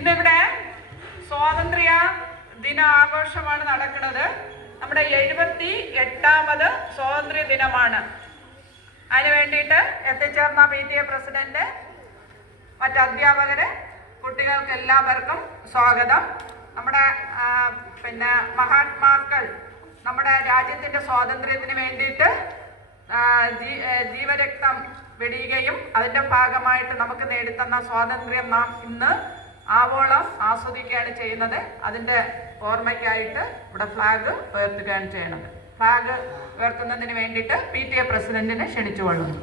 ഇന്നിവിടെ സ്വാതന്ത്ര്യ ദിന ആഘോഷമാണ് നടക്കുന്നത്. നമ്മുടെ 78ാമത് സ്വാതന്ത്ര്യ ദിനമാണ്. അതിന് വേണ്ടിയിട്ട് എത്തിച്ചേർന്ന PTA പ്രസിഡന്റ്, മറ്റ് അധ്യാപകര്, കുട്ടികൾക്ക് എല്ലാവർക്കും സ്വാഗതം. നമ്മുടെ മഹാത്മാക്കൾ നമ്മുടെ രാജ്യത്തിന്റെ സ്വാതന്ത്ര്യത്തിന് വേണ്ടിയിട്ട് ജീവരക്തം വെടിയുകയും അതിൻ്റെ ഭാഗമായിട്ട് നമുക്ക് നേടിത്തന്ന സ്വാതന്ത്ര്യം നാം ഇന്ന് ആവോളം ആസ്വദിക്കുകയാണ് ചെയ്യുന്നത്. അതിൻ്റെ ഓർമ്മയ്ക്കായിട്ട് ഇവിടെ ഫ്ലാഗ് ഉയർത്തുകയാണ് ചെയ്യുന്നത്. ഫ്ലാഗ് ഉയർത്തുന്നതിന് വേണ്ടിയിട്ട് PTA പ്രസിഡന്റിനെ ക്ഷണിച്ചുകൊള്ളുന്നു.